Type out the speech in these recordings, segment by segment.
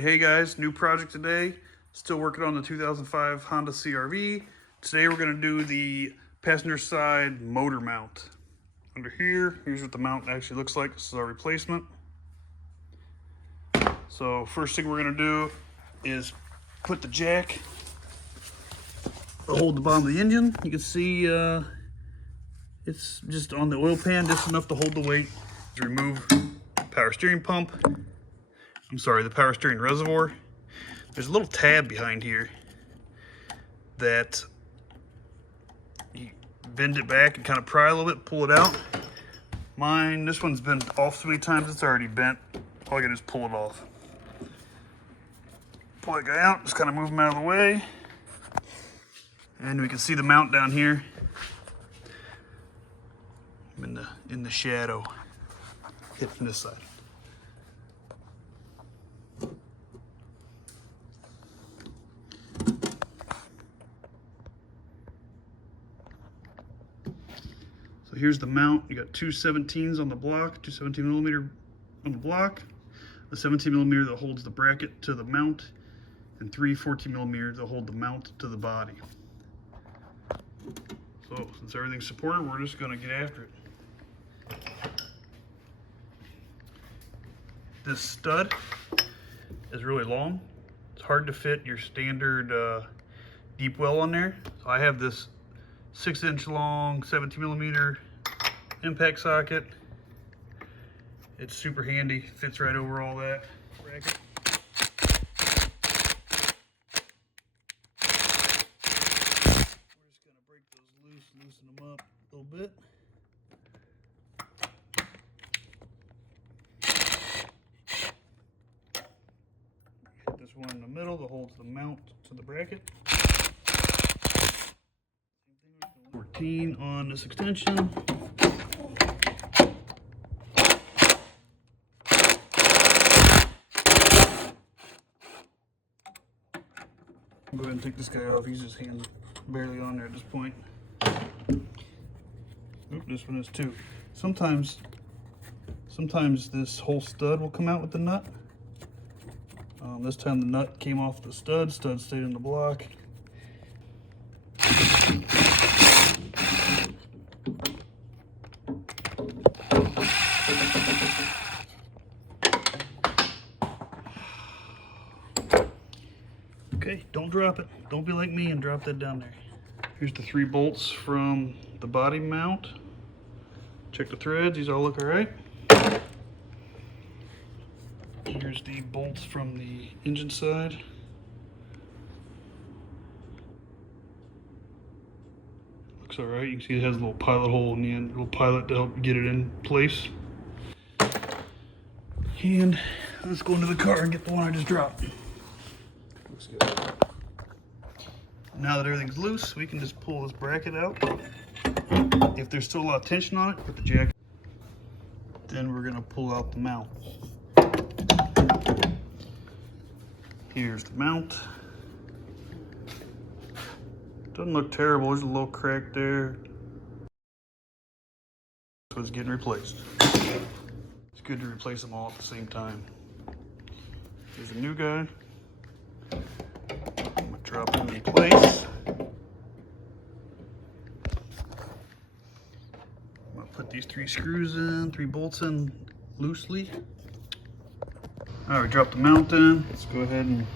Hey guys, new project today. Still working on the 2005 Honda CRV. Today we're going to do the passenger side motor mount. Under here, here's what the mount actually looks like. This is our replacement. So first thing we're going to do is put the jack to hold the bottom of the engine. You can see it's just on the oil pan, just enough to hold the weight. Remove power steering pump. The power steering reservoir. There's a little tab behind here that you bend it back and kind of pry a little bit, pull it out. This one's been off so many times it's already bent. All I gotta do is pull it off. Pull that guy out, just kind of move him out of the way. And we can see the mount down here. I'm in the shadow, hit from this side. So here's the mount. You got two 17s on the block, two 17mm on the block, a 17mm that holds the bracket to the mount, and three 14mm that hold the mount to the body. So since everything's supported, we're just going to get after it. This stud is really long. It's hard to fit your standard deep well on there. So I have this 6-inch long 17mm impact socket. It's super handy, fits right over all that bracket. We're just gonna break those loose, loosen them up a little bit. Hit this one in the middle that holds the mount to the bracket. 14 on this extension. I'll go ahead and take this guy off. He's just barely on there at this point. Oop, this one is too. Sometimes this whole stud will come out with the nut. This time the nut came off the stud stayed in the block. Okay, don't drop it. Don't be like me and drop that down there. Here's the 3 bolts from the body mount. Check the threads, these all look all right. Here's the bolts from the engine side. Looks all right. You can see it has a little pilot hole in the end, a little pilot to help get it in place. And let's go into the car and get the one I just dropped. Looks good. Now that everything's loose, we can just pull this bracket out. If there's still a lot of tension on it, put the jack. Then we're gonna pull out the mount. Here's the mount. Doesn't look terrible. There's a little crack there. So it's getting replaced. It's good to replace them all at the same time. Here's a new guy. I'm gonna drop him in place. I'm gonna put these 3 screws in, 3 bolts in loosely. All right, we dropped the mount in. Let's go ahead and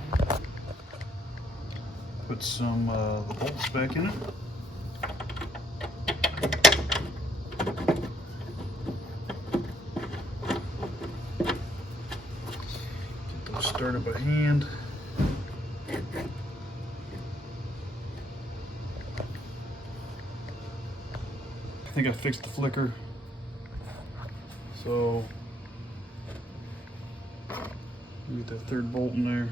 put some the bolts back in it. Get those started by hand. I think I fixed the flicker. So get that 3rd bolt in there.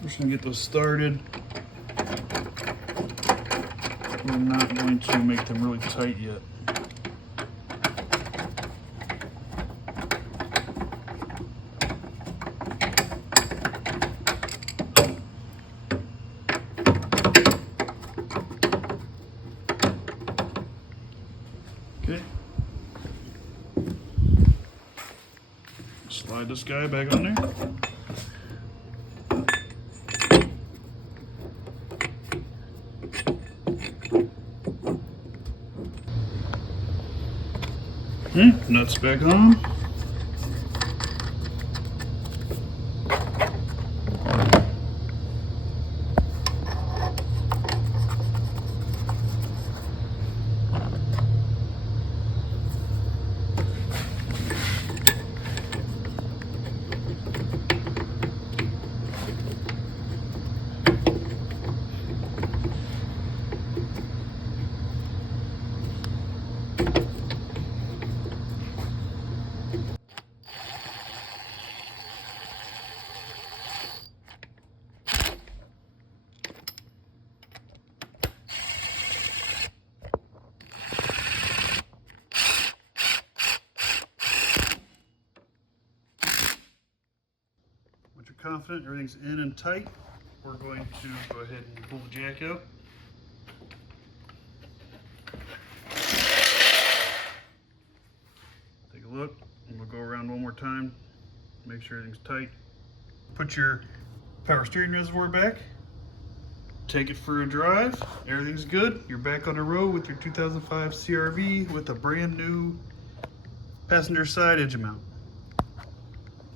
We're just gonna get those started. We're not going to make them really tight yet. Slide this guy back on there. Nuts back on. Once you're confident everything's in and tight, we're going to go ahead and pull the jack out. Take a look, and we'll go around one more time, make sure everything's tight. Put your power steering reservoir back, take it for a drive, everything's good. You're back on the road with your 2005 CRV with a brand new passenger side engine mount.